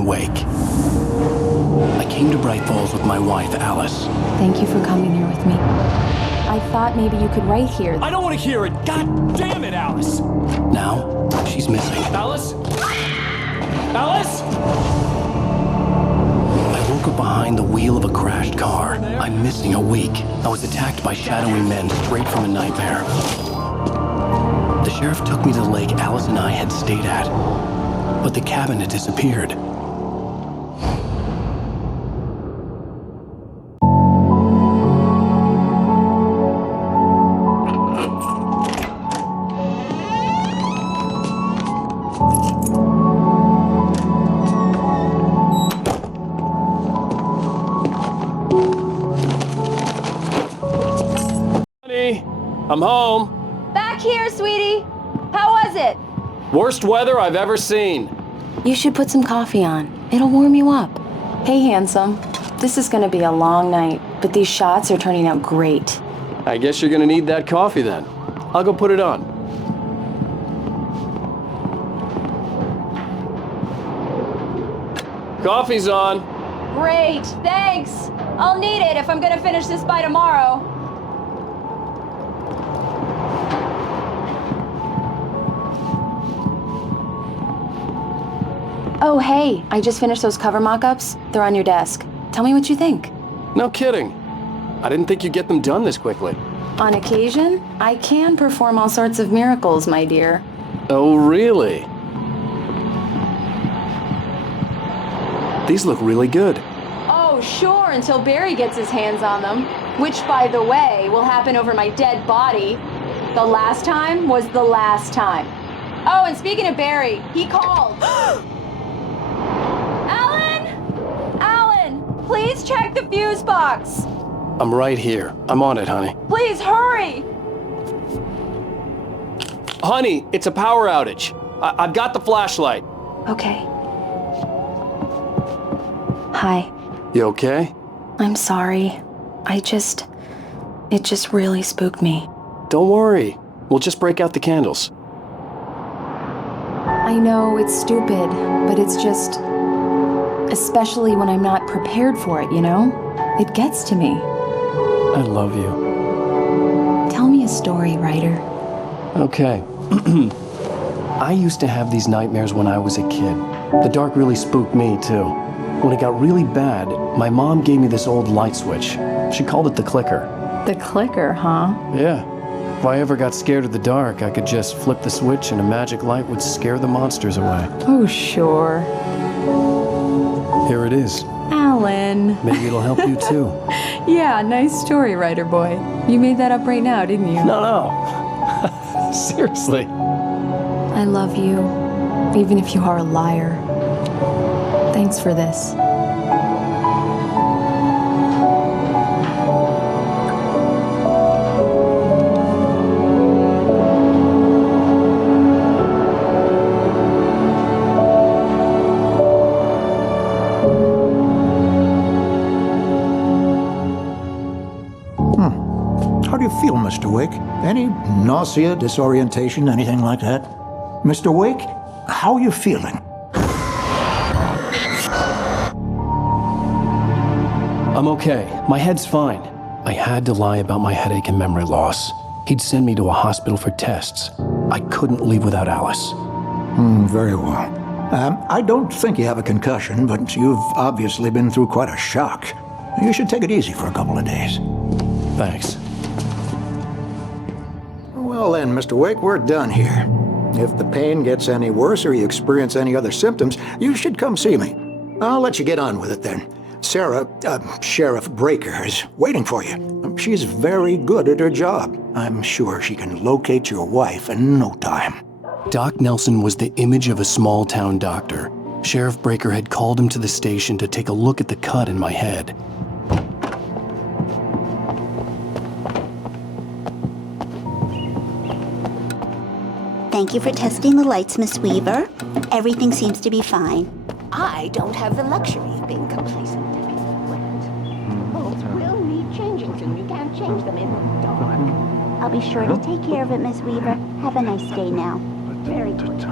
Wake. I came to Bright Falls with my wife, Alice. Thank you for coming here with me. I thought maybe you could write here. I don't want to hear it! God damn it, Alice! Now, she's missing. Alice? Alice? I woke up behind the wheel of a crashed car. I'm missing a week. I was attacked by shadowy men straight from a nightmare. The sheriff took me to the lake Alice and I had stayed at, but the cabin had disappeared. Honey, I'm home. Back here, sweetie. How was it? Worst weather I've ever seen. You should put some coffee on. It'll warm you up. Hey, handsome. This is gonna be a long night, but these shots are turning out great. I guess you're gonna need that coffee then. I'll go put it on. Coffee's on. Great, thanks. I'll need it if I'm gonna finish this by tomorrow. Oh, hey, I just finished those cover mock-ups. They're on your desk. Tell me what you think. No kidding. I didn't think you'd get them done this quickly. On occasion, I can perform all sorts of miracles, my dear. Oh, really? These look really good. Oh, sure, until Barry gets his hands on them. Which, by the way, will happen over my dead body. The last time was the last time. Oh, and speaking of Barry, he called. Alan, please check the fuse box. I'm right here. I'm on it, honey. Please hurry. Honey, it's a power outage. I've got the flashlight. Okay. Hi. You okay? I'm sorry. It just really spooked me. Don't worry. We'll just break out the candles. I know it's stupid, but it's just... Especially when I'm not prepared for it, you know? It gets to me. I love you. Tell me a story, writer. Okay. I used to have these nightmares when I was a kid. The dark really spooked me, too. When it got really bad, my mom gave me this old light switch. She called it the clicker. The clicker, huh? Yeah. If I ever got scared of the dark, I could just flip the switch and a magic light would scare the monsters away. Oh, sure. Here it is. Alan. Maybe it'll help you, too. Yeah, nice story, writer boy. You made that up right now, didn't you? No. Seriously. I love you, even if you are a liar. Thanks for this. How do you feel, Mr. Wake? Any nausea, disorientation, anything like that? Mr. Wake, how are you feeling? I'm okay. My head's fine. I had to lie about my headache and memory loss. He'd send me to a hospital for tests. I couldn't leave without Alice. Very well. I don't think you have a concussion, but you've obviously been through quite a shock. You should take it easy for a couple of days. Thanks. Well then, Mr. Wake, we're done here. If the pain gets any worse or you experience any other symptoms, you should come see me. I'll let you get on with it then. Sarah, Sheriff Breaker, is waiting for you. She's very good at her job. I'm sure she can locate your wife in no time. Doc Nelson was the image of a small-town doctor. Sheriff Breaker had called him to the station to take a look at the cut in my head. Thank you for testing the lights, Miss Weaver. Everything seems to be fine. I don't have the luxury of being complacent. Bolts will need changing soon. You can't change them in the dark. I'll be sure to take care of it, Miss Weaver. Have a nice day now. Very good.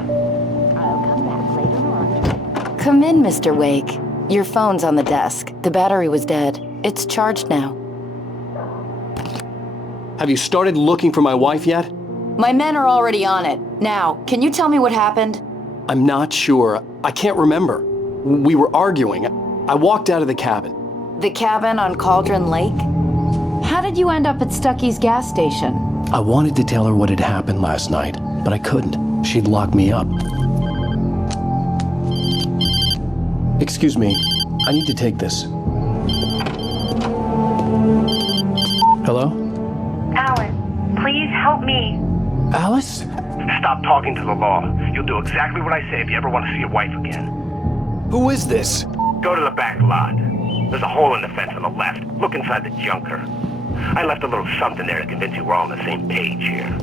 I'll come back later on. Come in, Mr. Wake. Your phone's on the desk. The battery was dead. It's charged now. Have you started looking for my wife yet? My men are already on it. Now, can you tell me what happened? I'm not sure. I can't remember. We were arguing. I walked out of the cabin. The cabin on Cauldron Lake? How did you end up at Stucky's gas station? I wanted to tell her what had happened last night, but I couldn't. She'd lock me up. Excuse me, I need to take this. Hello? Alice, please help me. Alice? Stop talking to the law. You'll do exactly what I say if you ever want to see your wife again. Who is this? Go to the back lot. There's a hole in the fence on the left. Look inside the junker. I left a little something there to convince you we're all on the same page here.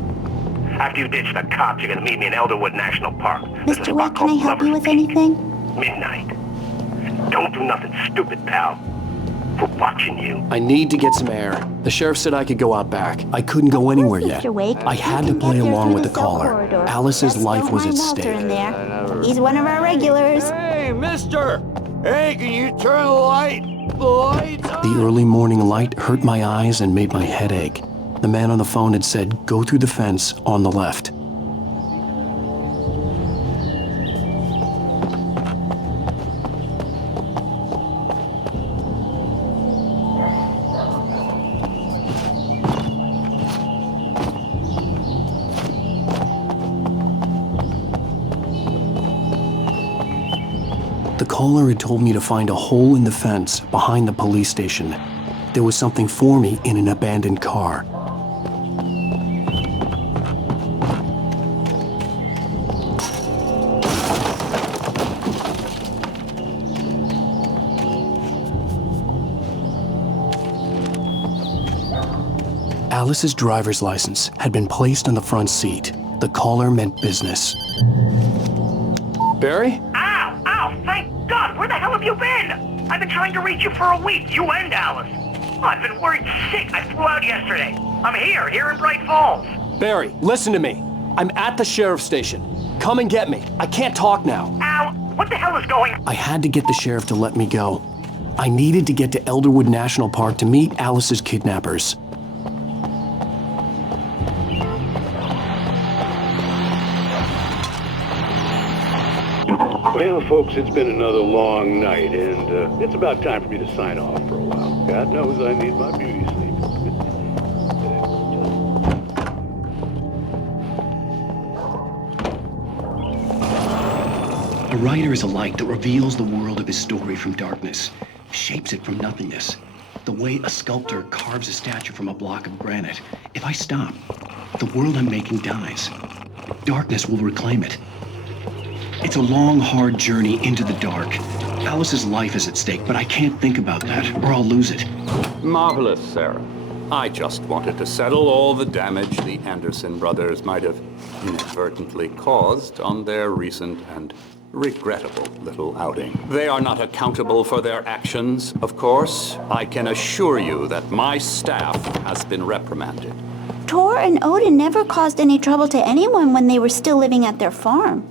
After you ditch the cops, you're gonna meet me in Elderwood National Park. There's a Mr. spot Wake, can I called help you Lover's with Peak. anything? Midnight. Don't do nothing stupid, pal. We're watching you. I need to get some air. The sheriff said I could go out back. I couldn't go anywhere yet. Mr. Wake, I you had to can play get there along through with the the cell caller. corridor. Alice's That's life was at Walter stake. in there. He's one of our regulars. Hey, mister! Hey, can you turn the light? The lights on? The early morning light hurt my eyes and made my head ache. The man on the phone had said, go through the fence on the left. The caller had told me to find a hole in the fence behind the police station. There was something for me in an abandoned car. Alice's driver's license had been placed on the front seat. The caller meant business. Barry? Ow! Ow! Thank God! Where the hell have you been? I've been trying to reach you for a week. You and Alice. Oh, I've been worried sick. I flew out yesterday. I'm here in Bright Falls. Barry, listen to me. I'm at the sheriff's station. Come and get me. I can't talk now. Al, what the hell is going on? I had to get the sheriff to let me go. I needed to get to Elderwood National Park to meet Alice's kidnappers. Well, folks, it's been another long night, and it's about time for me to sign off for a while. God knows I need my beauty sleep. A writer is a light that reveals the world of his story from darkness, shapes it from nothingness. The way a sculptor carves a statue from a block of granite. If I stop, the world I'm making dies. Darkness will reclaim it. It's a long, hard journey into the dark. Alice's life is at stake, but I can't think about that, or I'll lose it. Marvelous, Sarah. I just wanted to settle all the damage the Anderson brothers might have inadvertently caused on their recent and regrettable little outing. They are not accountable for their actions, of course. I can assure you that my staff has been reprimanded. Tor and Odin never caused any trouble to anyone when they were still living at their farm.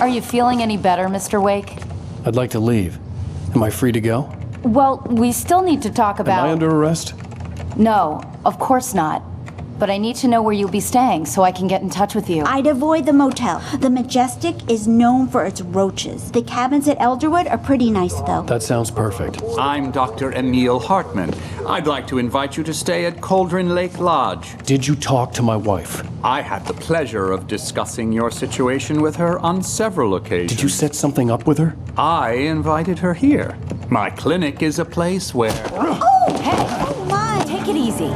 Are you feeling any better, Mr. Wake? I'd like to leave. Am I free to go? Well, we still need to talk about... Am I under arrest? No, of course not. But I need to know where you'll be staying so I can get in touch with you. I'd avoid the motel. The Majestic is known for its roaches. The cabins at Elderwood are pretty nice, though. That sounds perfect. I'm Dr. Emil Hartman. I'd like to invite you to stay at Cauldron Lake Lodge. Did you talk to my wife? I had the pleasure of discussing your situation with her on several occasions. Did you set something up with her? I invited her here. My clinic is a place where... Oh, hey! Oh, my! Take it easy.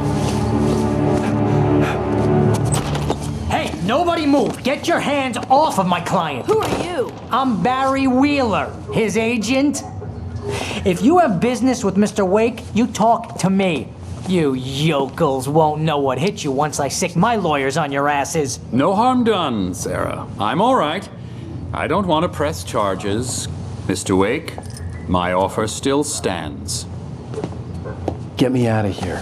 Hey, nobody move! Get your hands off of my client! Who are you? I'm Barry Wheeler, his agent. If you have business with Mr. Wake, you talk to me. You yokels won't know what hit you once I sick my lawyers on your asses. No harm done, Sarah. I'm all right. I don't want to press charges. Mr. Wake, my offer still stands. Get me out of here.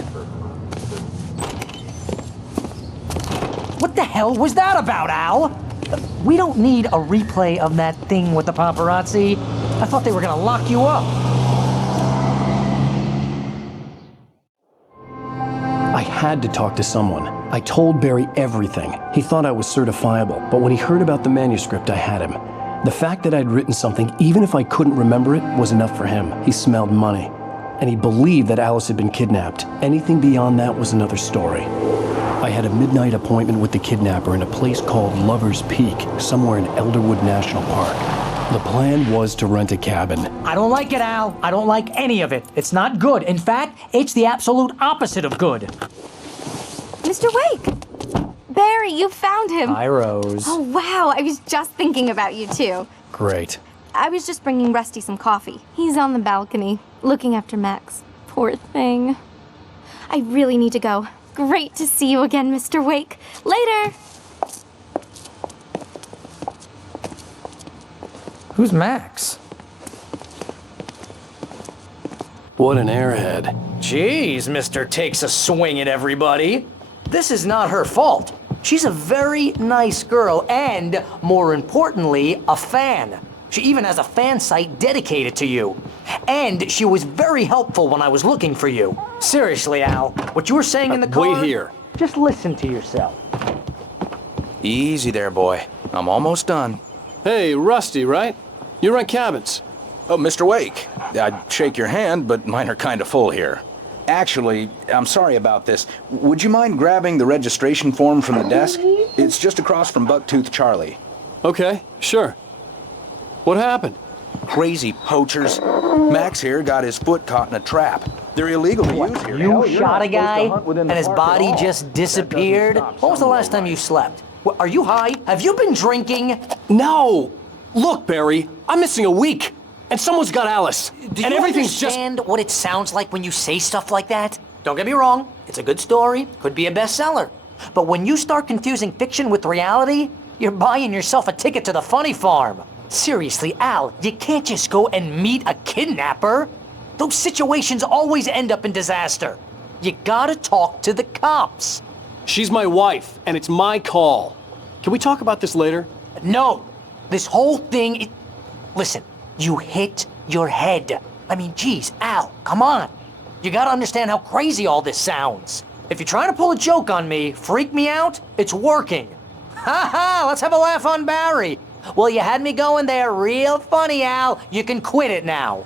What the hell was that about, Al? we don't need a replay of that thing with the paparazzi. I thought they were gonna lock you up. I had to talk to someone. I told Barry everything. He thought I was certifiable, but when he heard about the manuscript, I had him. The fact that I'd written something, even if I couldn't remember it, was enough for him. He smelled money. And he believed that Alice had been kidnapped. Anything beyond that was another story. I had a midnight appointment with the kidnapper in a place called Lover's Peak, somewhere in Elderwood National Park. The plan was to rent a cabin. I don't like it, Al. I don't like any of it. It's not good. In fact, it's the absolute opposite of good. Mr. Wake! Barry, you found him. Hi, Rose. Oh, wow. I was just thinking about you, too. Great. I was just bringing Rusty some coffee. He's on the balcony, looking after Max. Poor thing. I really need to go. Great to see you again, Mr. Wake. Later! Who's Max? What an airhead. Jeez, Mr. Takes a swing at everybody. This is not her fault. She's a very nice girl and, more importantly, a fan. She even has a fan site dedicated to you. And she was very helpful when I was looking for you. Seriously, Al, what you were saying in the car... Wait here. Just listen to yourself. Easy there, boy. I'm almost done. Hey, Rusty, right? You rent cabins. Oh, Mr. Wake. I'd shake your hand, but mine are kind of full here. Actually, I'm sorry about this. Would you mind grabbing the registration form from the desk? It's just across from Bucktooth Charlie. Okay, sure. What happened? Crazy poachers. Max here got his foot caught in a trap. They're illegal to use here. You shot a guy and his body just disappeared? When was the last time you slept? Are you high? Have you been drinking? No! Look, Barry, I'm missing a week. And someone's got Alice. Do and you everything's understand what it sounds like when you say stuff like that? Don't get me wrong, it's a good story, could be a bestseller. But when you start confusing fiction with reality, you're buying yourself a ticket to the funny farm. Seriously, Al, you can't just go and meet a kidnapper. Those situations always end up in disaster. You gotta talk to the cops. She's my wife, and it's my call. Can we talk about this later? No, this whole thing Listen, you hit your head. I mean, geez, Al, come on. You gotta understand how crazy all this sounds. If you're trying to pull a joke on me, freak me out, it's working. Ha ha, let's have a laugh on Barry. Well, you had me going there real funny, Al. You can quit it now.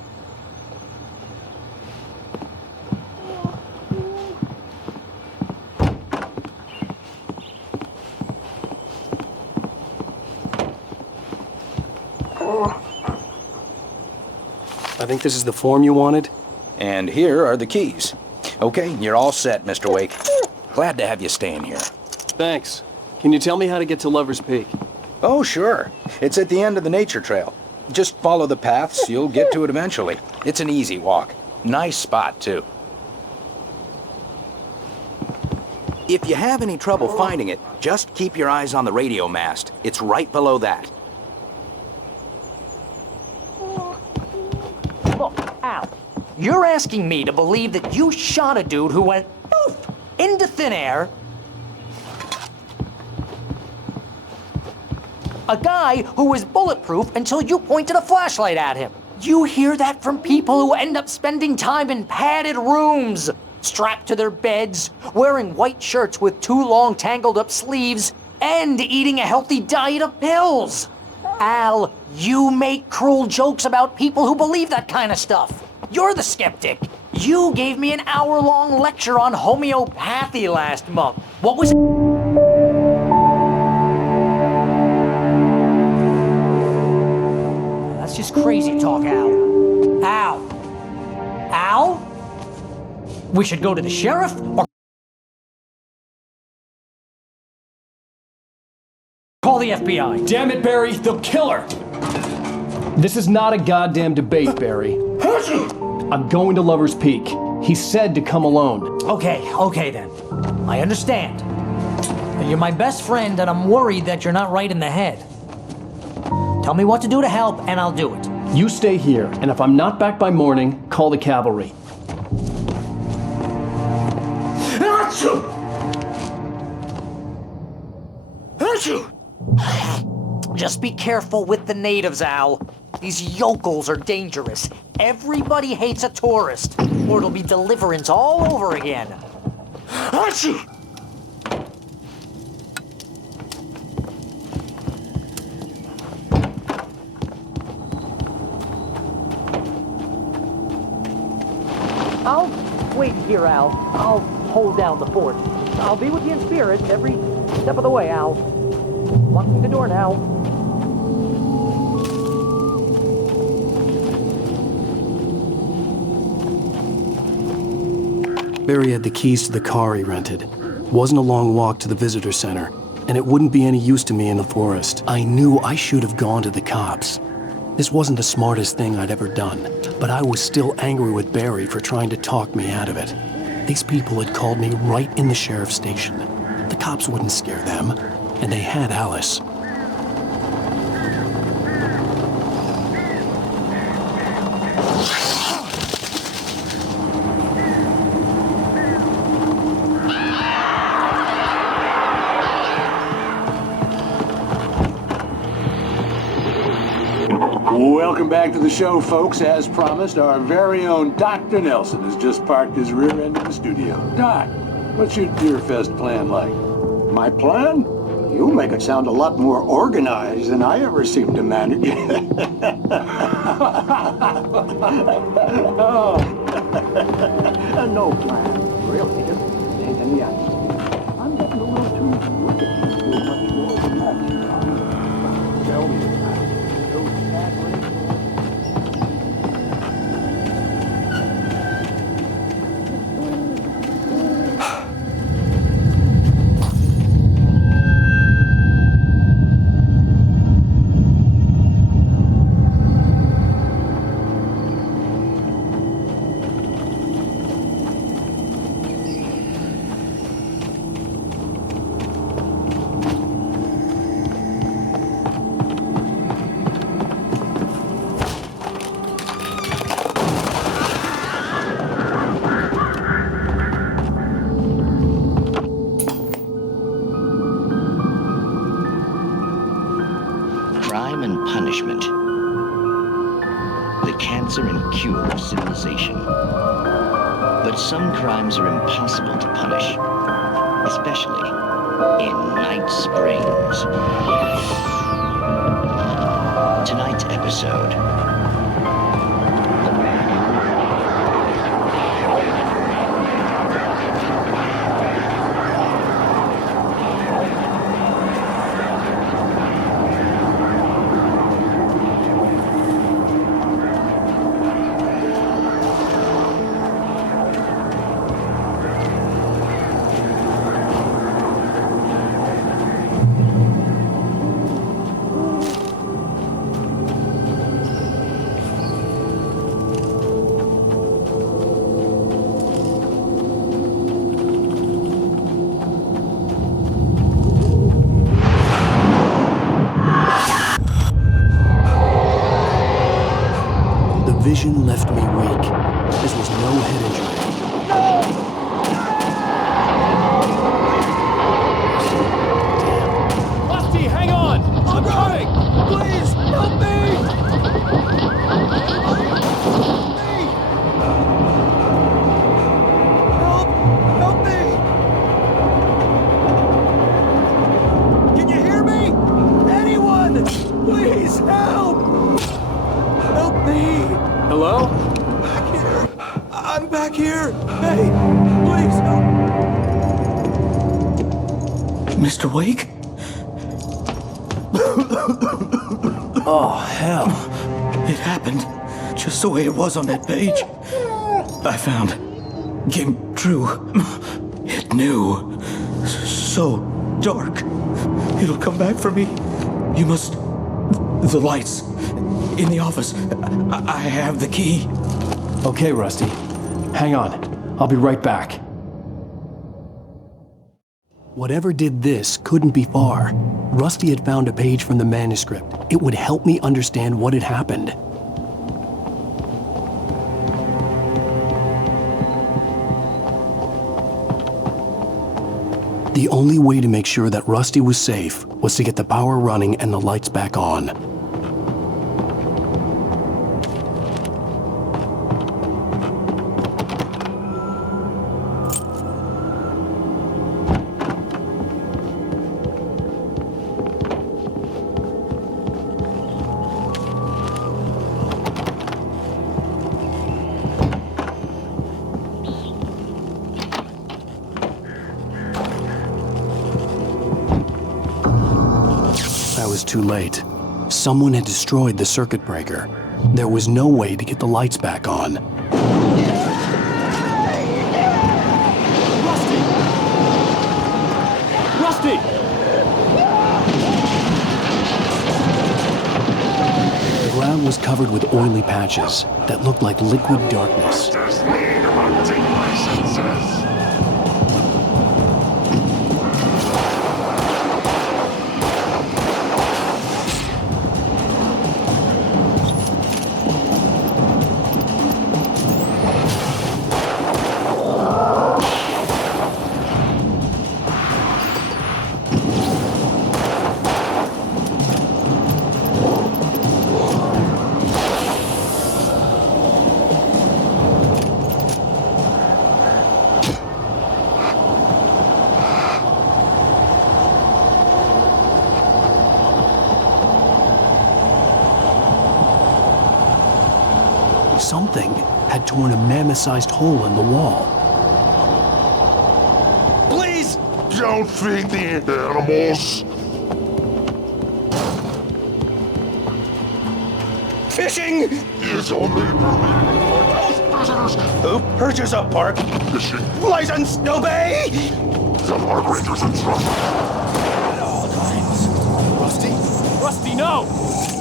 I think this is the form you wanted. And here are the keys. Okay, you're all set, Mr. Wake. Glad to have you staying here. Thanks. Can you tell me how to get to Lover's Peak? Oh, sure. It's at the end of the nature trail. Just follow the paths, you'll get to it eventually. It's an easy walk. Nice spot, too. If you have any trouble finding it, just keep your eyes on the radio mast. It's right below that. Look, Al, you're asking me to believe that you shot a dude who went poof into thin air. A guy who was bulletproof until you pointed a flashlight at him. You hear that from people who end up spending time in padded rooms, strapped to their beds, wearing white shirts with too long tangled up sleeves, and eating a healthy diet of pills. Al, you make cruel jokes about people who believe that kind of stuff. You're the skeptic. You gave me an hour-long lecture on homeopathy last month. What was... That's just crazy talk, Al. Al? Al? We should go to the sheriff or call the FBI. Damn it, Barry, they'll kill her. This is not a goddamn debate, Barry. I'm going to Lover's Peak. He said to come alone. Okay then. I understand. You're my best friend and I'm worried that you're not right in the head. Tell me what to do to help and I'll do it. You stay here, and if I'm not back by morning, call the cavalry. Just be careful with the natives, Al. These yokels are dangerous. Everybody hates a tourist, or it'll be Deliverance all over again. Archie! I'll wait here, Al. I'll hold down the fort. I'll be with you in spirit every step of the way, Al. Locking the door now. Barry had the keys to the car he rented. Wasn't a long walk to the visitor center, and it wouldn't be any use to me in the forest. I knew I should have gone to the cops. This wasn't the smartest thing I'd ever done, but I was still angry with Barry for trying to talk me out of it. These people had called me right in the sheriff's station. The cops wouldn't scare them, and they had Alice. Welcome back to the show, folks. As promised, our very own Dr. Nelson has just parked his rear end in the studio. Doc, what's your Deerfest plan like? My plan? You make it sound a lot more organized than I ever seem to manage. No plan, really. Just taking the action. I'm getting a little too wicked to do much more than that, you know. Tell me about it. Those bad races. Crime and punishment. The cancer and cure of civilization. But some crimes are impossible to punish, especially in Night Springs. Tonight's episode. Vision left me weak. This was no head injury. Rusty, hang on! I'm coming! Please, help me! Help me! Can you hear me? Anyone! Please, help! Help me! Hello? Back here! I'm back here! Hey, please help! Mr. Wake? Oh, hell. It happened just the way it was on that page. I found. Came true. It knew. So dark. It'll come back for me. You must... The lights. In the office. I have the key. Okay, Rusty. Hang on. I'll be right back. Whatever did this couldn't be far. Rusty had found a page from the manuscript. It would help me understand what had happened. The only way to make sure that Rusty was safe was to get the power running and the lights back on. I was too late. Someone had destroyed the circuit breaker. There was no way to get the lights back on. Rusty! The ground was covered with oily patches that looked like liquid darkness. Something had torn a mammoth-sized hole in the wall. Please! Don't feed the animals! Fishing! Is only those prisoners! Who purchased a park? Fishing! License! Obey! The park rangers instruct! At all times. Rusty? Rusty, no!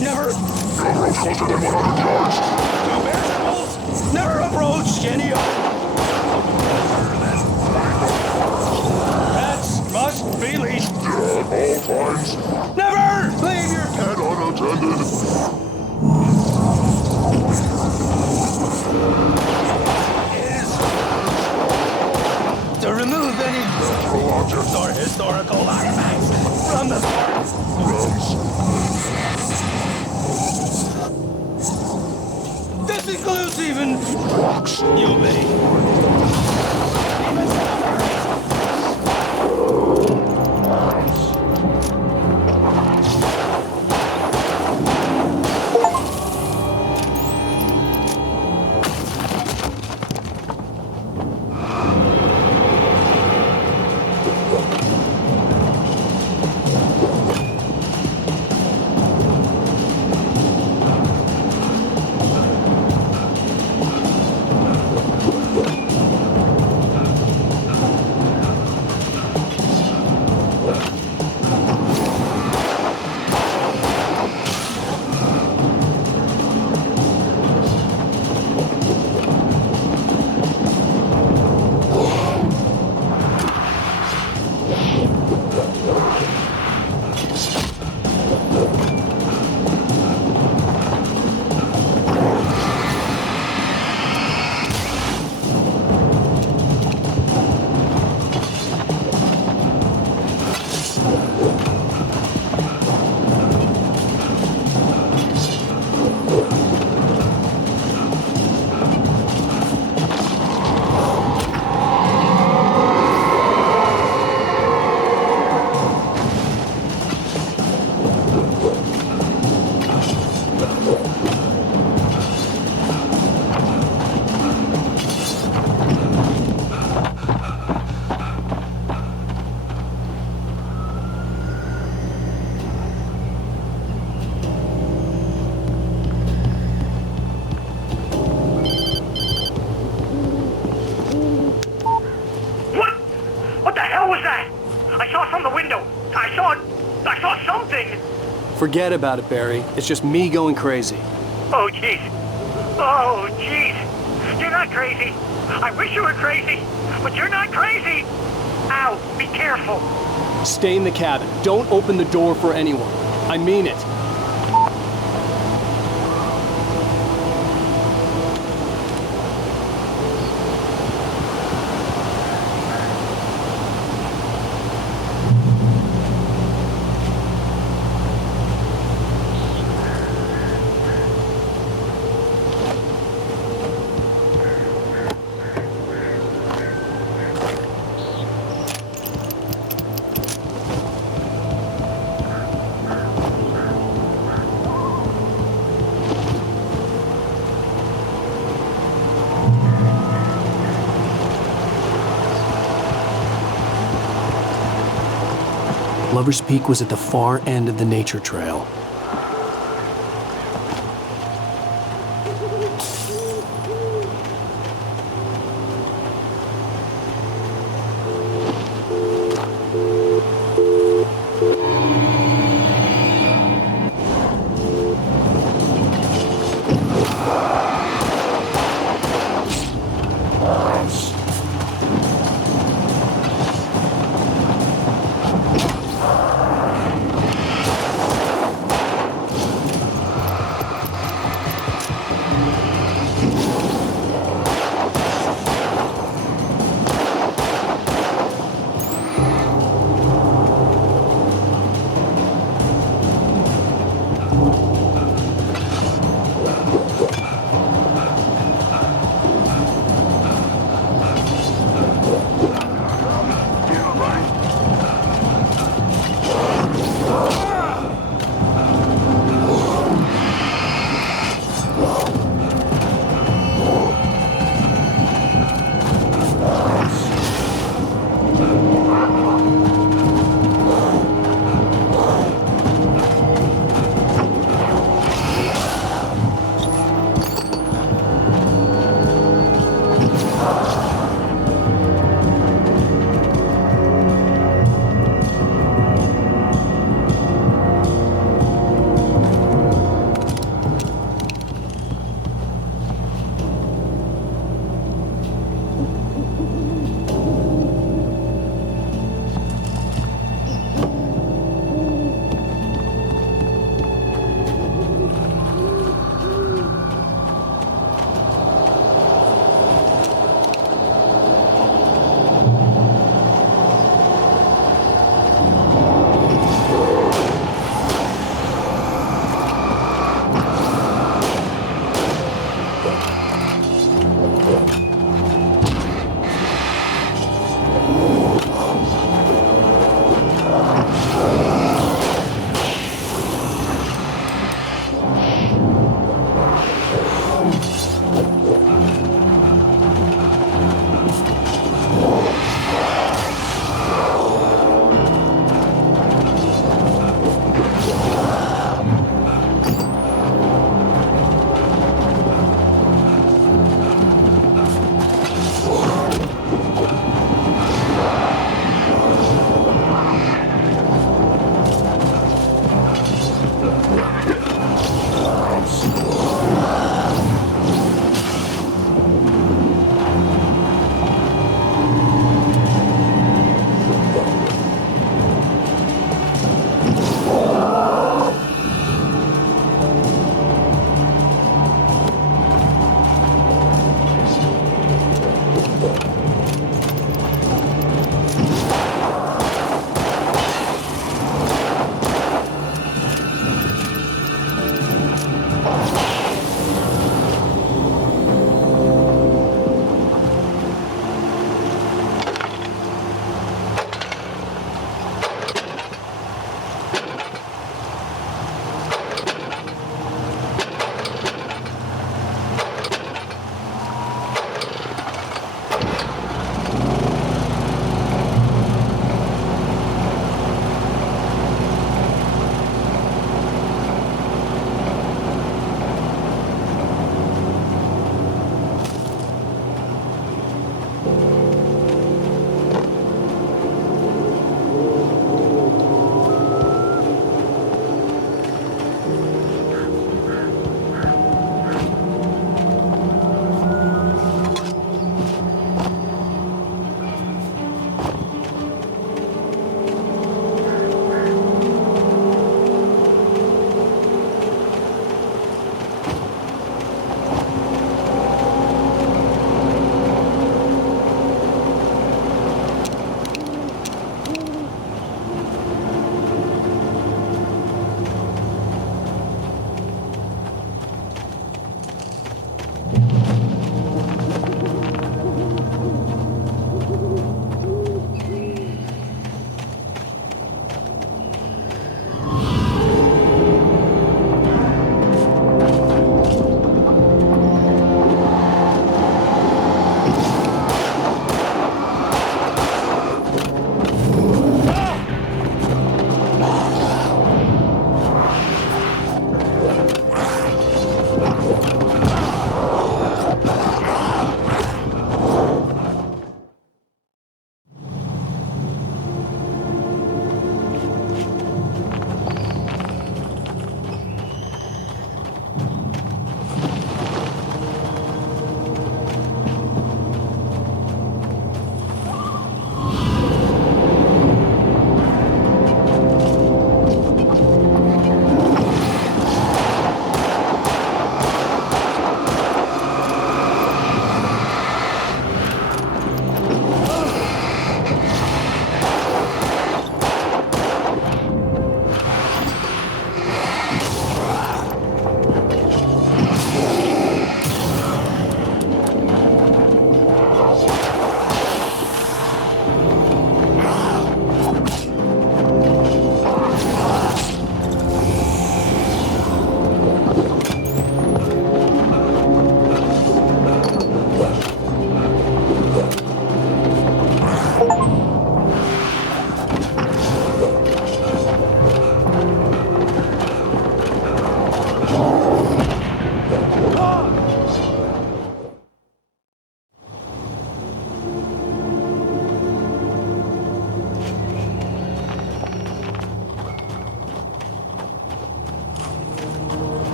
Never! Your approach closer than 100 yards! Two bears and wolves! Never approach any Rats must be leashed! At all times! Never leave your pet unattended! To remove any objects or historical artifacts from the park. This includes even rocks. You may. Forget about it, Barry. It's just me going crazy. Oh, jeez. Oh, jeez. You're not crazy. I wish you were crazy, but you're not crazy. Ow, be careful. Stay in the cabin. Don't open the door for anyone. I mean it. Lover's Peak was at the far end of the nature trail.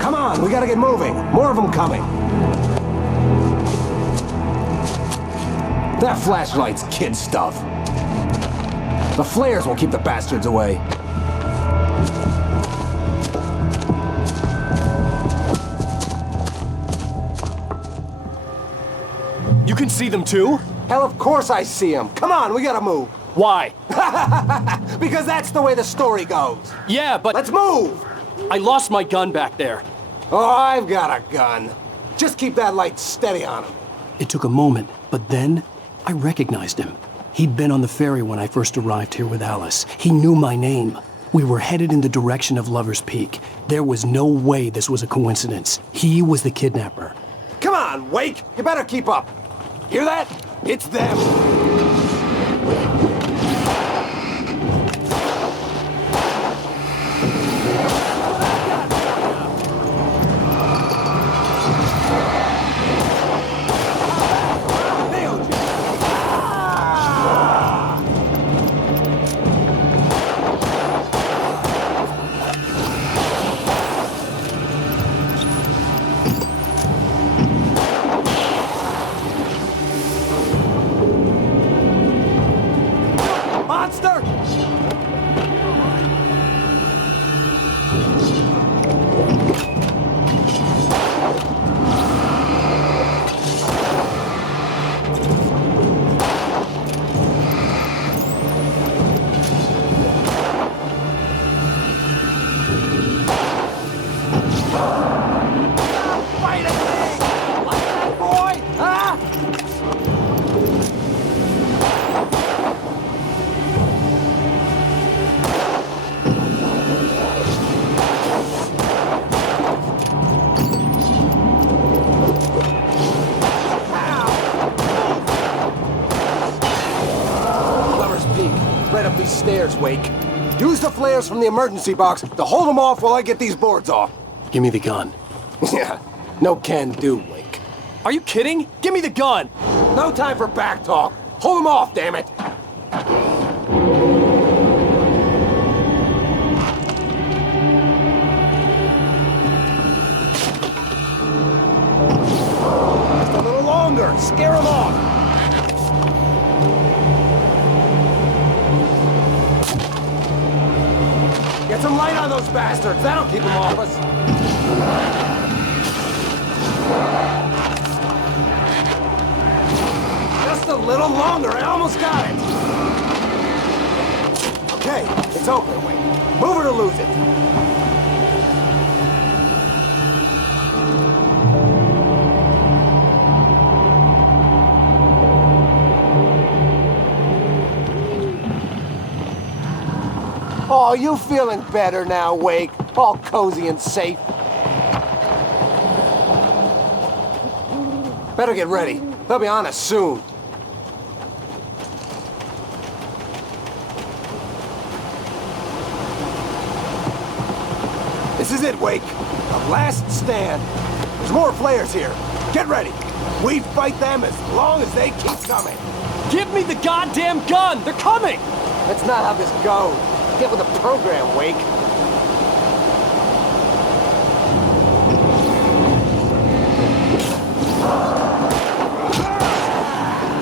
Come on, we gotta get moving. More of them coming. That flashlight's kid stuff. The flares won't keep the bastards away. You can see them too? Hell, of course I see them. Come on, we gotta move. Why? Because that's the way the story goes. Yeah, but... Let's move! I lost my gun back there. Oh, I've got a gun. Just keep that light steady on him. It took a moment, but then I recognized him. He'd been on the ferry when I first arrived here with Alice. He knew my name. We were headed in the direction of Lover's Peak. There was no way this was a coincidence. He was the kidnapper. Come on, Wake! You better keep up. Hear that? It's them. Stairs, Wake. Use the flares from the emergency box to hold them off while I get these boards off. Give me the gun. Yeah, no can do, Wake. Are you kidding? Give me the gun! No time for back talk. Hold them off, damn it! Just a little longer. Scare them off. Get some light on those bastards. That'll keep them off us. Just a little longer. I almost got it. Okay, it's open. Wait. Move it or lose it. Oh, you feeling better now, Wake? All cozy and safe. Better get ready. They'll be on us soon. This is it, Wake. The last stand. There's more flares here. Get ready. We fight them as long as they keep coming. Give me the goddamn gun! They're coming! That's not how this goes. Get with the program, Wake.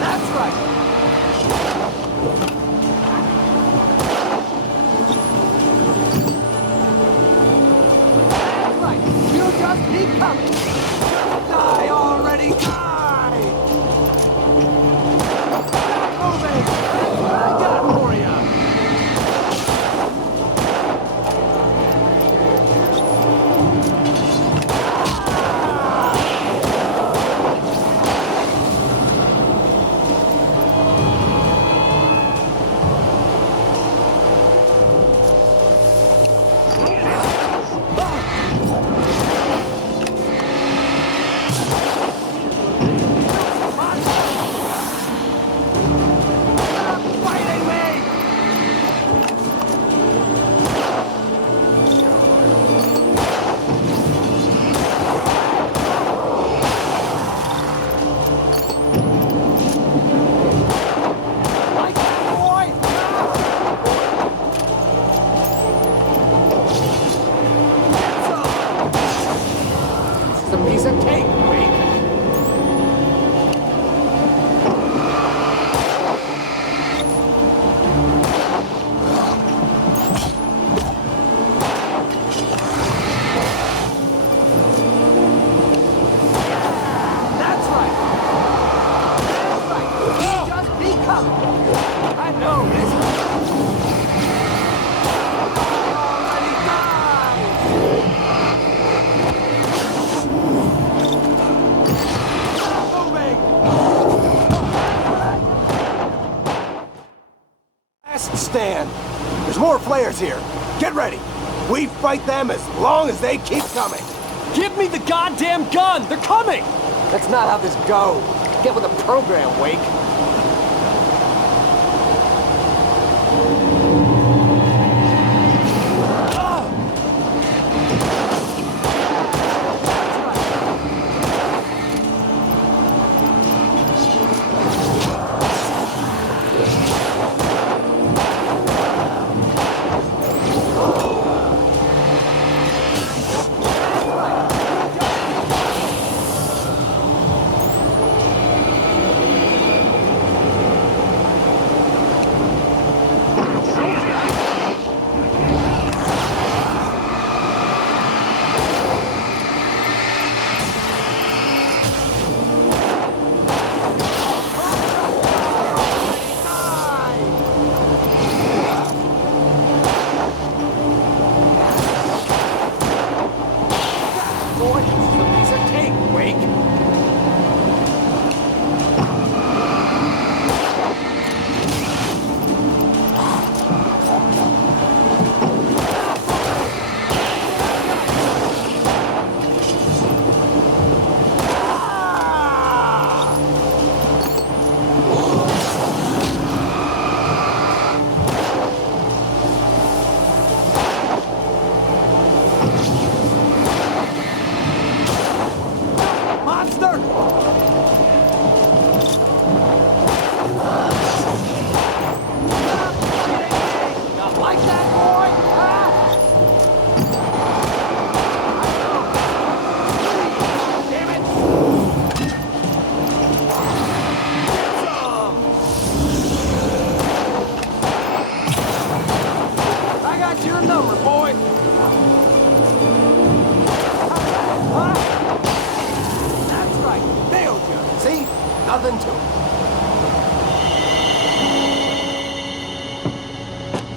That's right. That's right. You just keep coming. Die already. Die. Moving. That's what I got for you. flares here. Get ready. We fight them as long as they keep coming. Give me the goddamn gun! They're coming! That's not how this goes. Get with the program, Wake.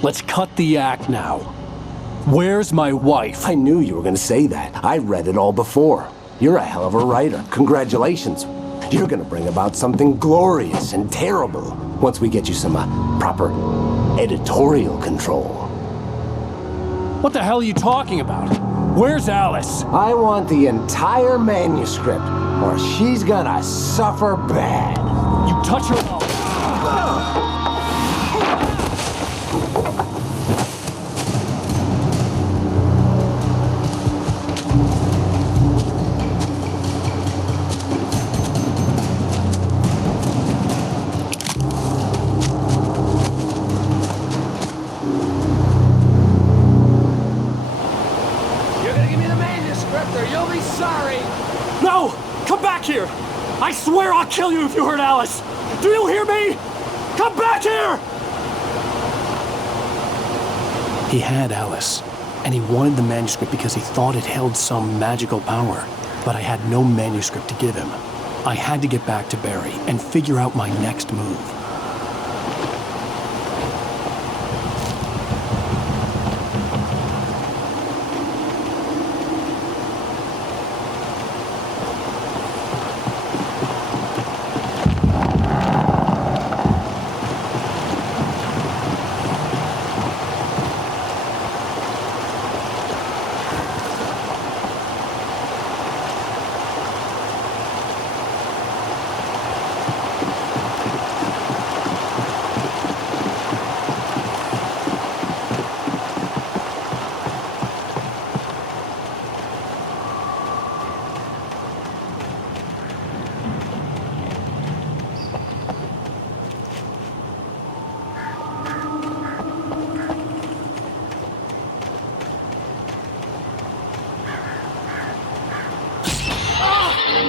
Let's cut the act now. Where's my wife? I knew you were going to say that. I read it all before. You're a hell of a writer. Congratulations. You're going to bring about something glorious and terrible once we get you some proper editorial control. What the hell are you talking about? Where's Alice? I want the entire manuscript, or she's gonna suffer bad. You touch her... Here! I swear I'll kill you if you hurt Alice! Do you hear me? Come back here! He had Alice, and he wanted the manuscript because he thought it held some magical power. But I had no manuscript to give him. I had to get back to Barry and figure out my next move.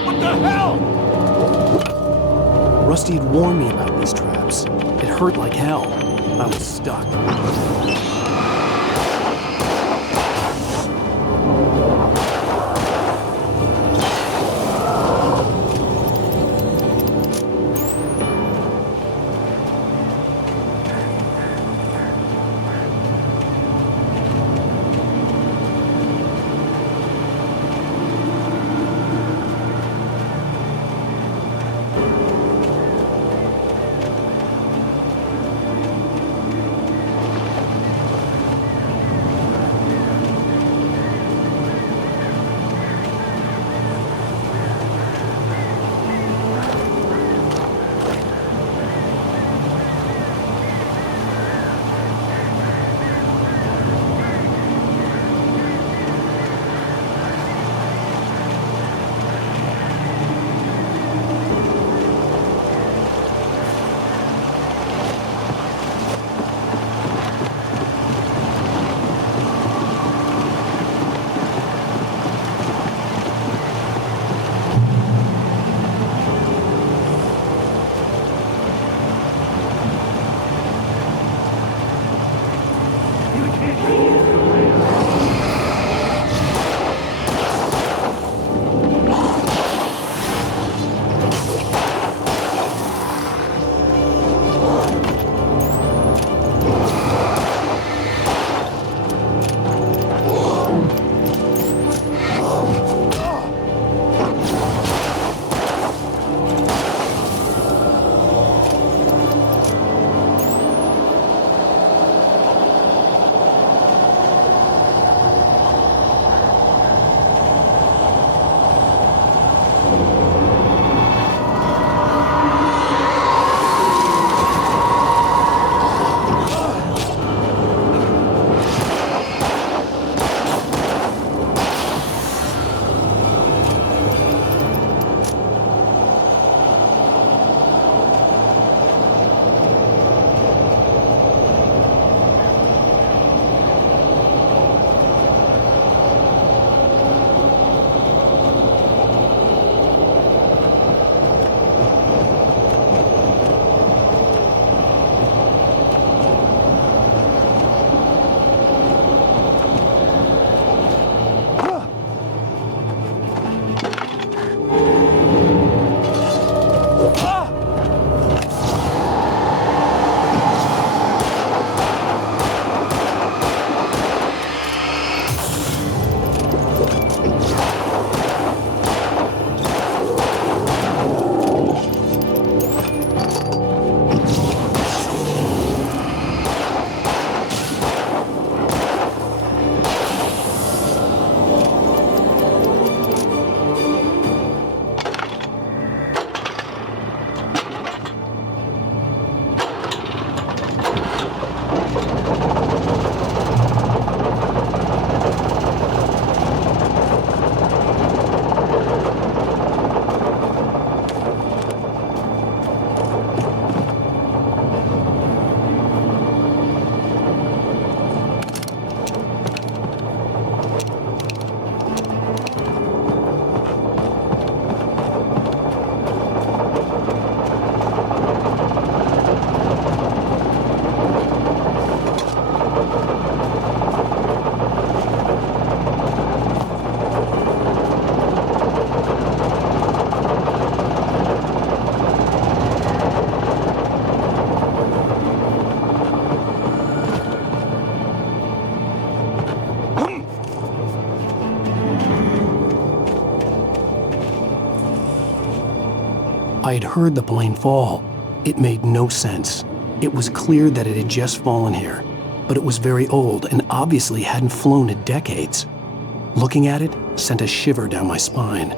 What the hell? Rusty had warned me about these traps. It hurt like hell. I was stuck. I had heard the plane fall. It made no sense. It was clear that it had just fallen here, but it was very old and obviously hadn't flown in decades. Looking at it sent a shiver down my spine.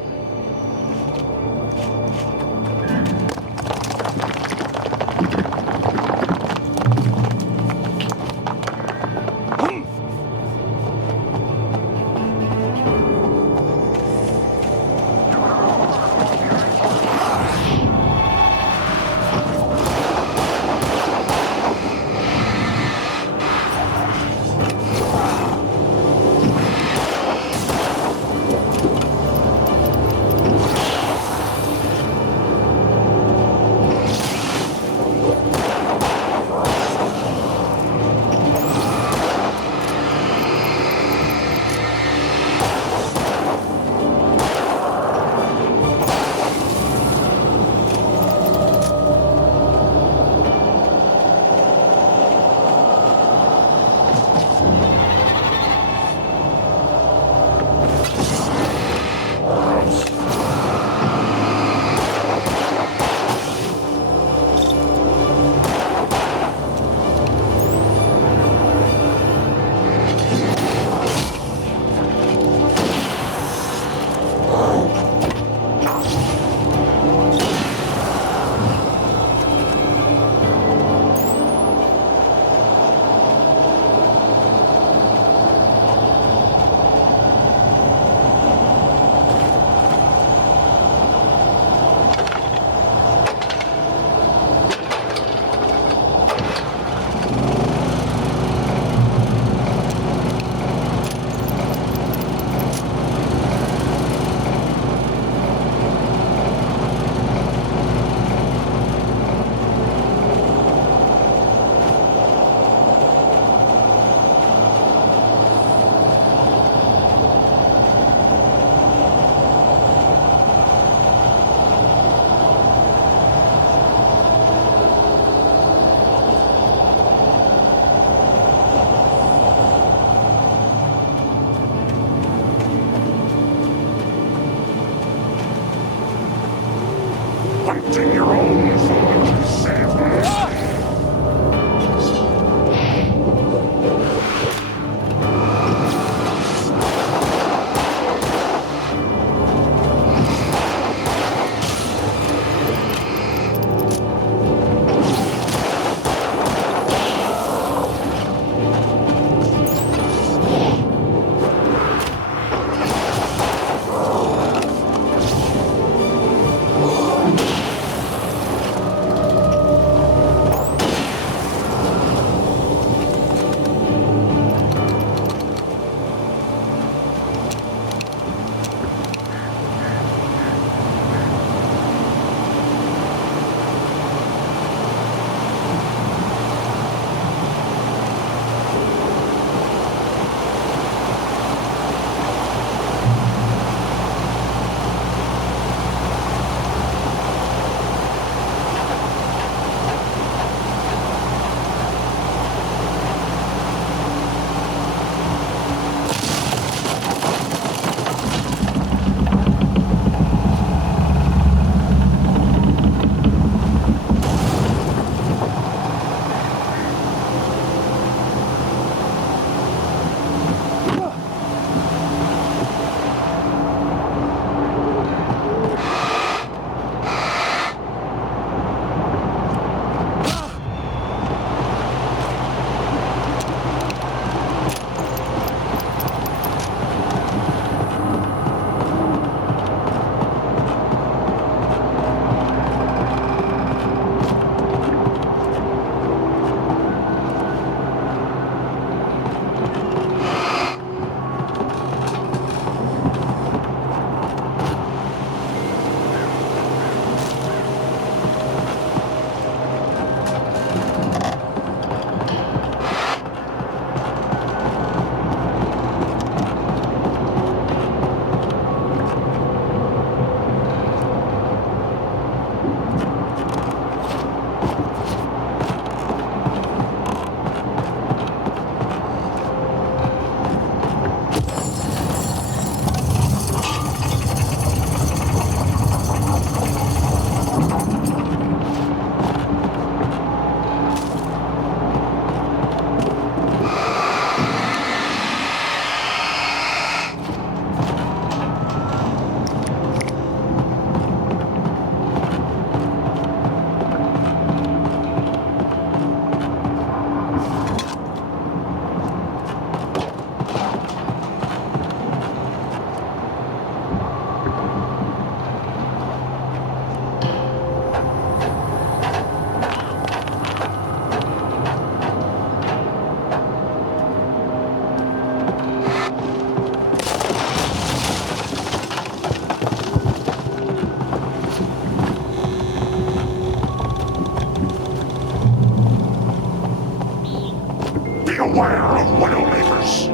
Widowmakers.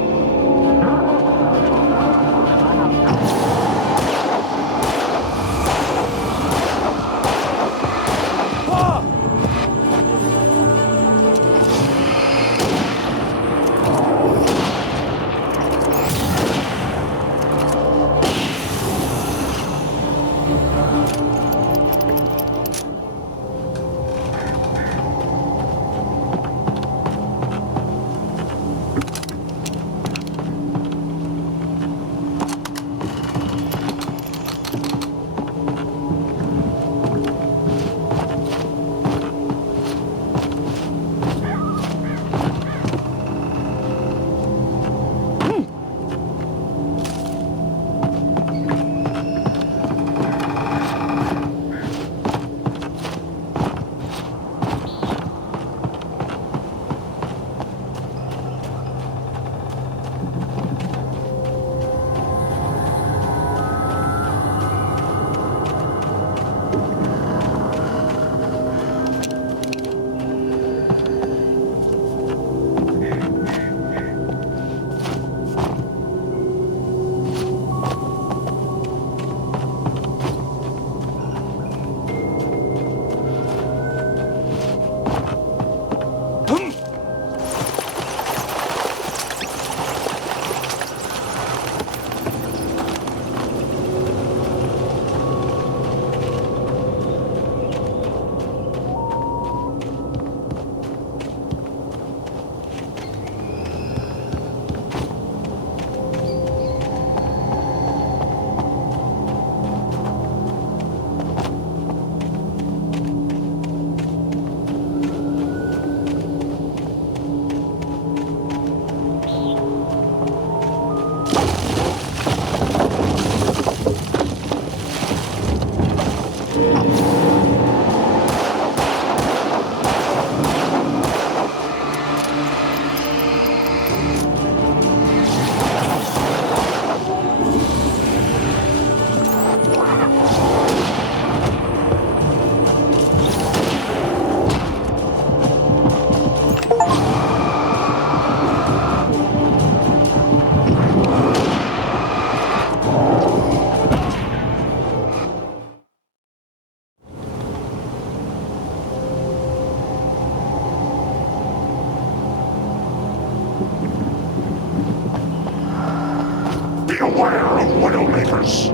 Beware of Widowmakers.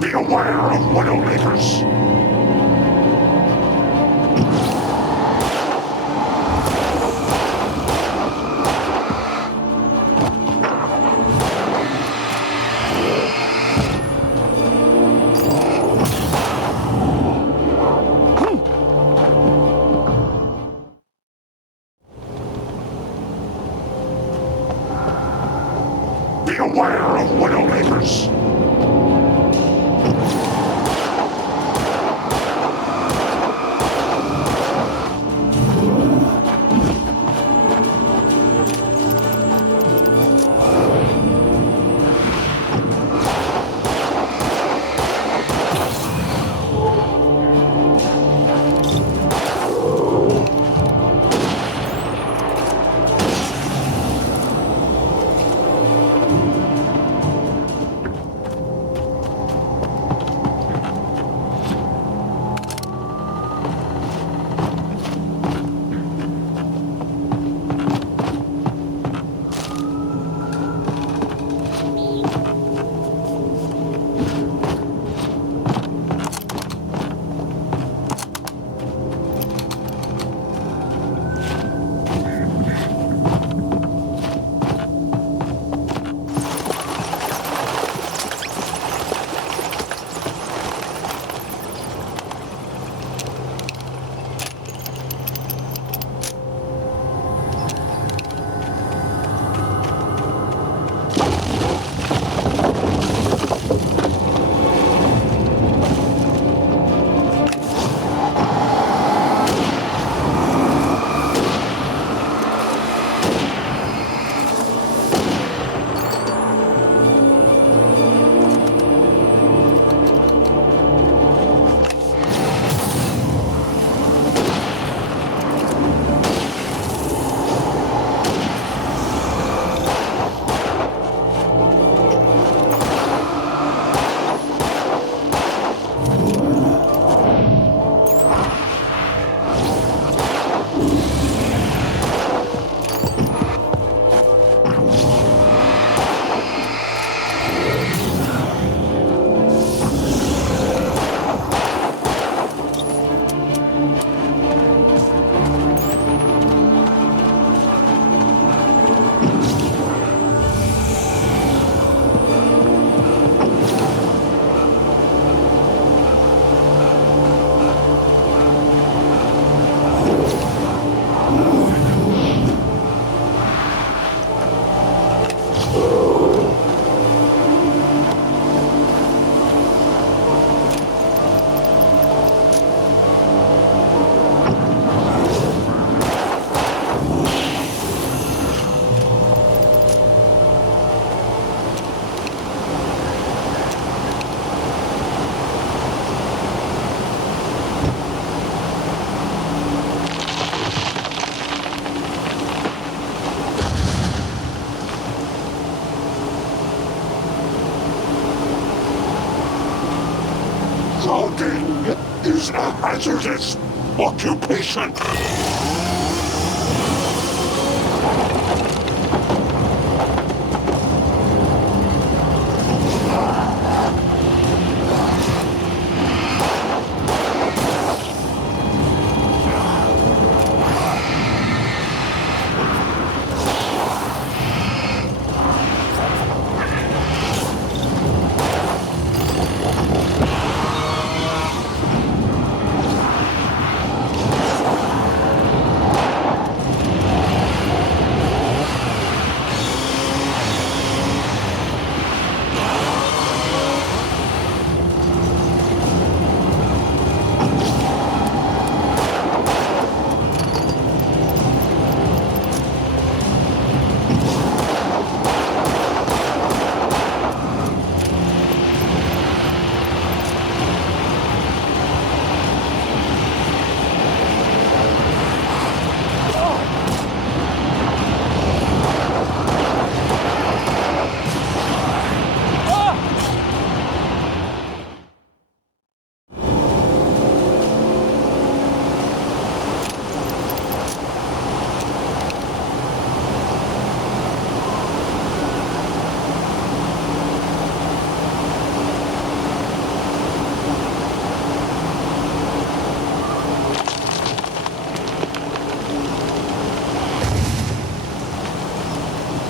Beware of Widowmakers. troublemakers. Logging is a hazardous occupation.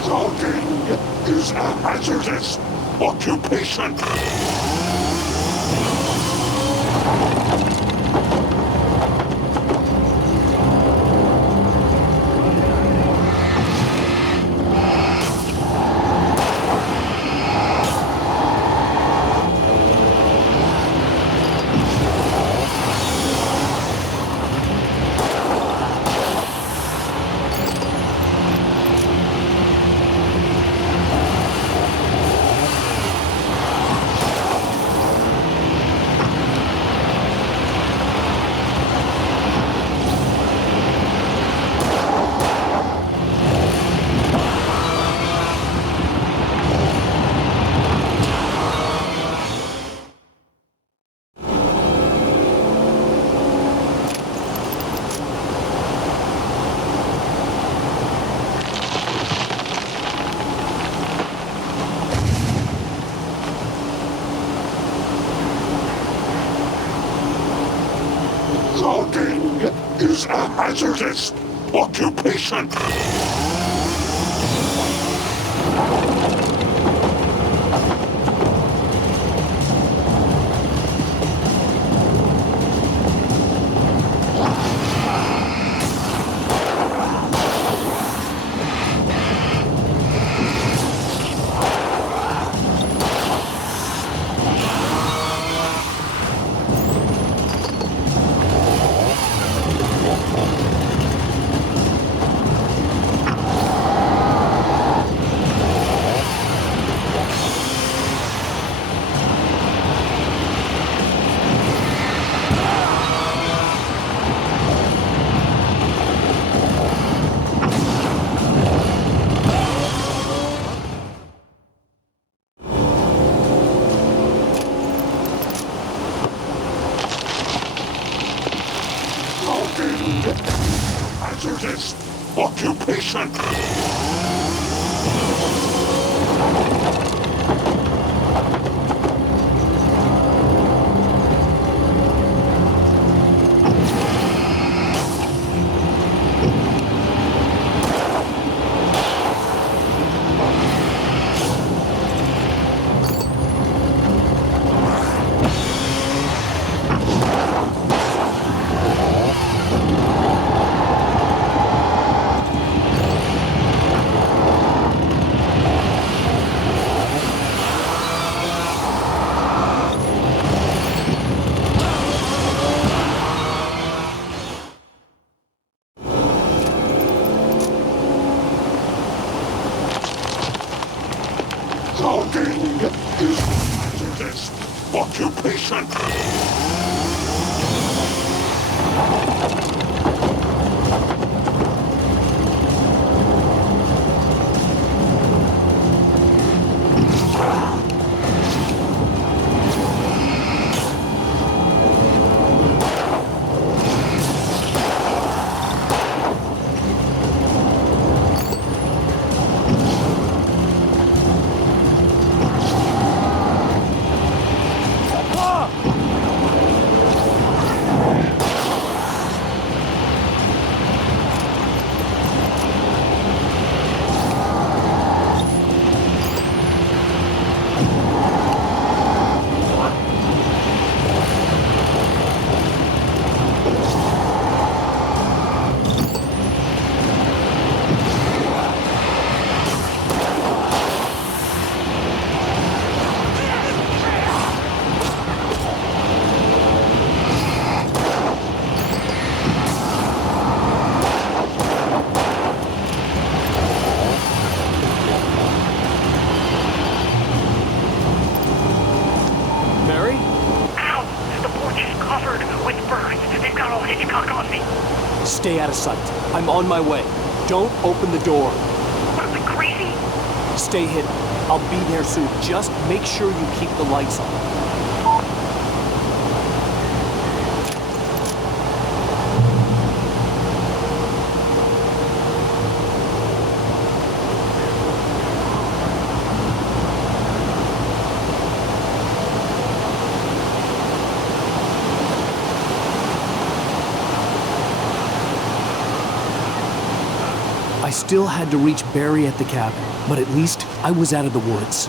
Logging is a hazardous occupation. is a hazardous occupation. Hazardous occupation. Logging is hazardous occupation. Stay out of sight. I'm on my way. Don't open the door. What, am I crazy? Stay hidden. I'll be there soon. Just make sure you keep the lights on. I still had to reach Barry at the cabin, but at least I was out of the woods.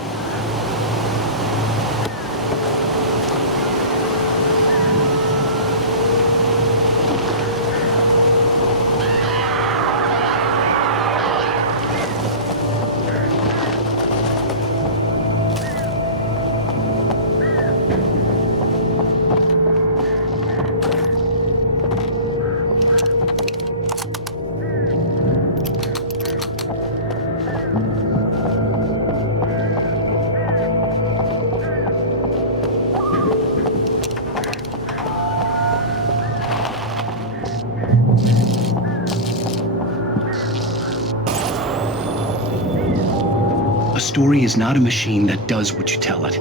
A story is not a machine that does what you tell it.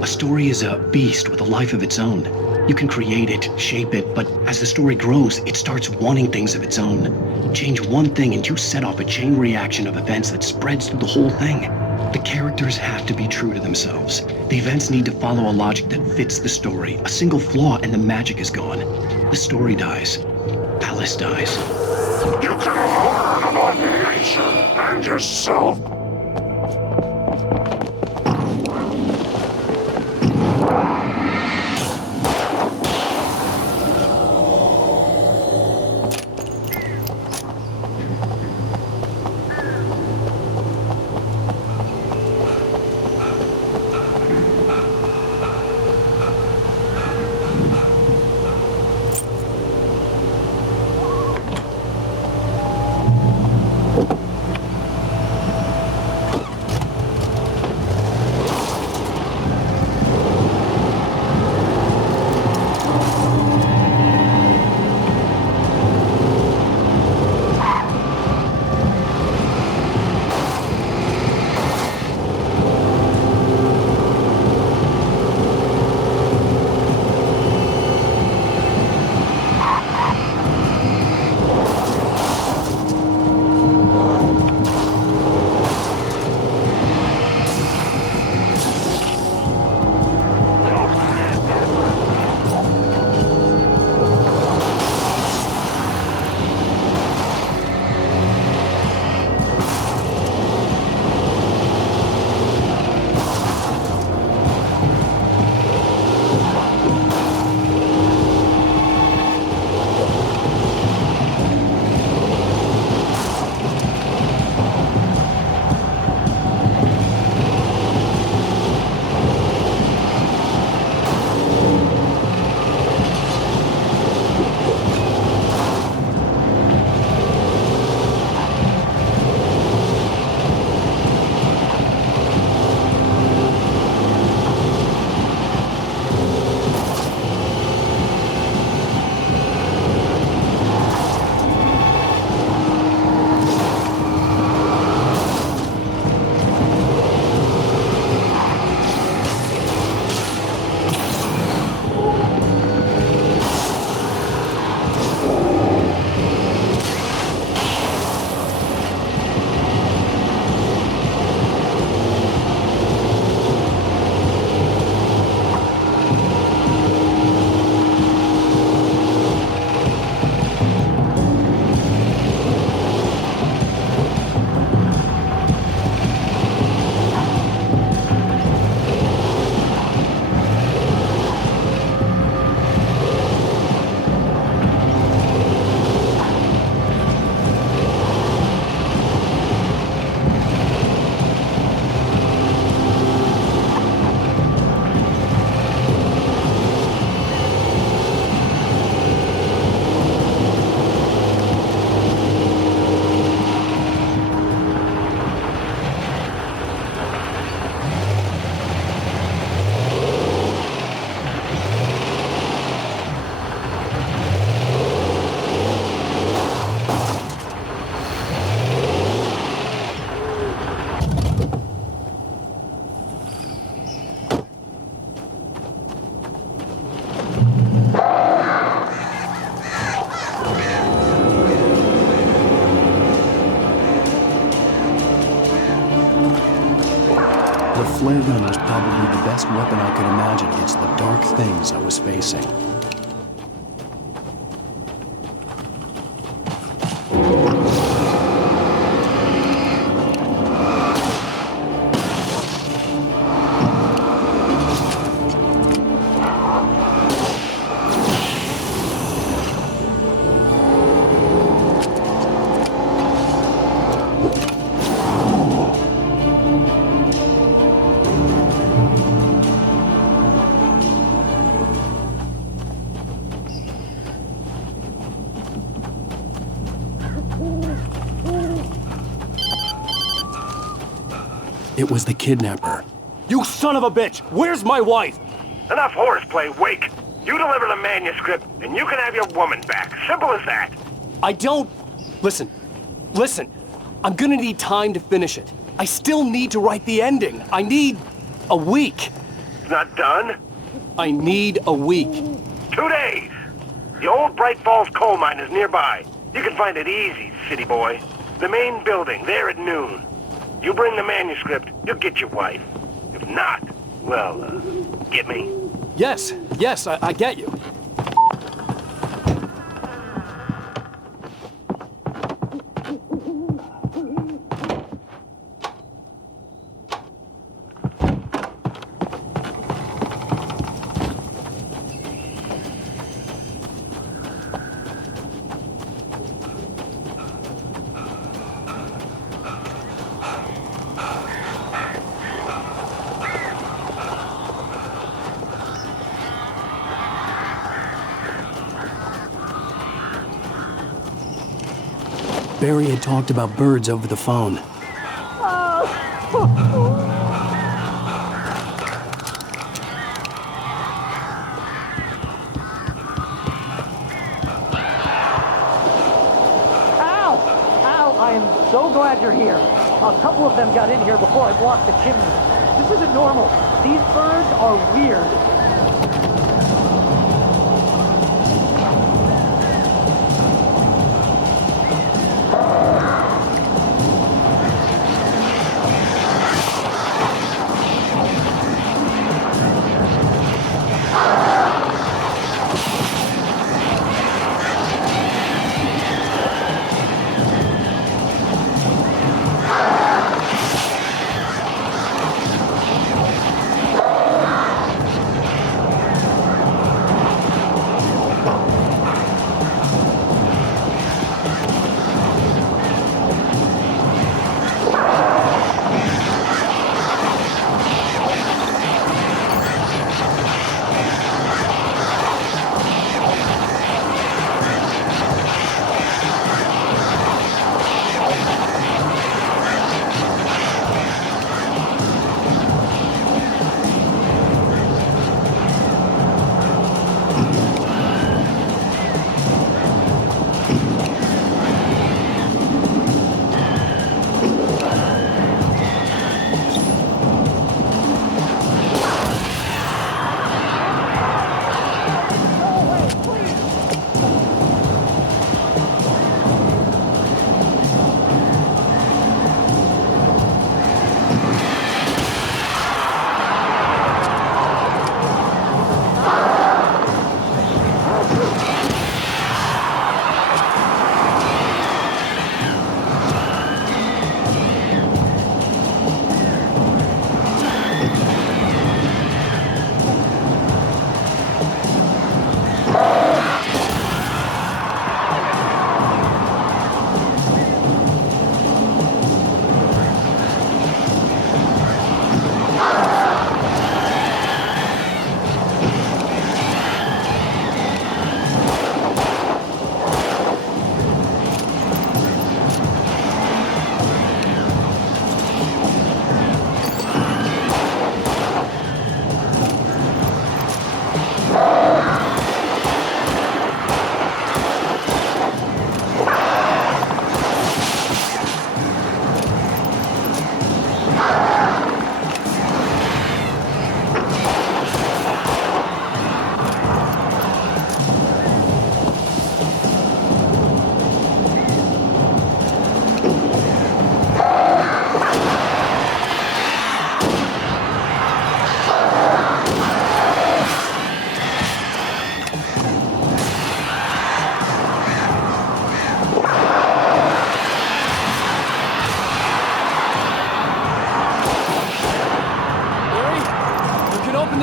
A story is a beast with a life of its own. You can create it, shape it, but as the story grows, it starts wanting things of its own. Change one thing and you set off a chain reaction of events that spreads through the whole thing. The characters have to be true to themselves. The events need to follow a logic that fits the story. A single flaw and the magic is gone. The story dies. Alice dies. You can learn about nature and yourself. The flare gun was probably the best weapon I could imagine against the dark things I was facing. It was the kidnapper. You son of a bitch! Where's my wife? Enough horseplay, Wake. You deliver the manuscript, and you can have your woman back. Simple as that. I don't... Listen. I'm gonna need time to finish it. I still need to write the ending. I need a week. It's not done? I need a week. 2 days. The old Bright Falls coal mine is nearby. You can find it easy, city boy. The main building, there at noon. You bring the manuscript, you'll get your wife. If not, well, get me? Yes, I get you. Barry had talked about birds over the phone. I am so glad you're here. A couple of them got in here before I blocked the chimney. This isn't normal. These birds are weird.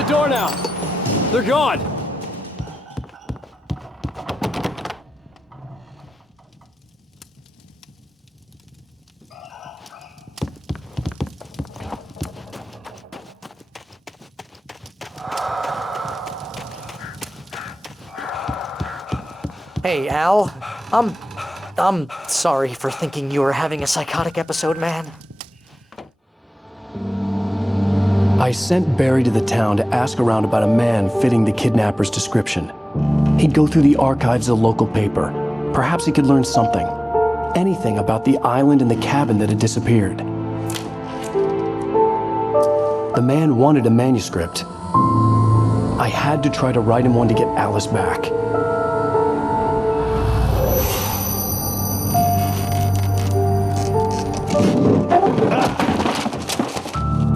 door now. They're gone. Hey, Al. I'm sorry for thinking you were having a psychotic episode, man. I sent Barry to the town to ask around about a man fitting the kidnapper's description. He'd go through the archives of the local paper. Perhaps he could learn something. Anything about the island and the cabin that had disappeared. The man wanted a manuscript. I had to try to write him one to get Alice back.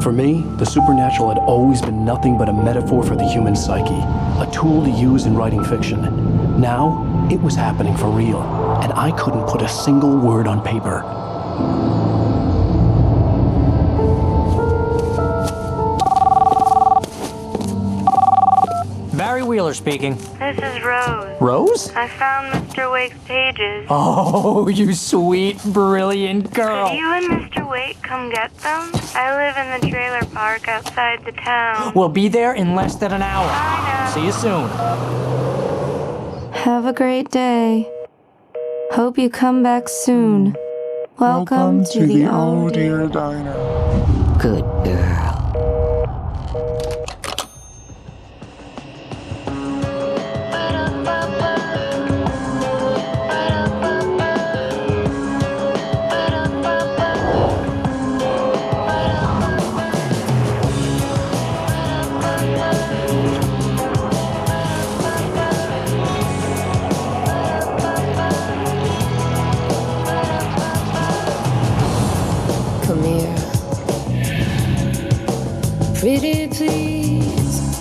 For me, the supernatural had always been nothing but a metaphor for the human psyche, a tool to use in writing fiction. Now, it was happening for real, and I couldn't put a single word on paper. Barry Wheeler speaking. This is Rose. Rose? I found Mr. Wake's pages. Oh, you sweet, brilliant girl. Could you and Mr. Wake come get them? I live in the trailer park outside the town. We'll be there in less than an hour. Bye now. See you soon. Have a great day. Hope you come back soon. Welcome to the Oh Dear Diner. Good girl. Come here. Pretty please,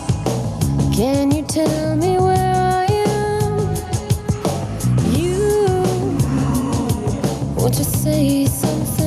can you tell me where I am? You, won't you say something?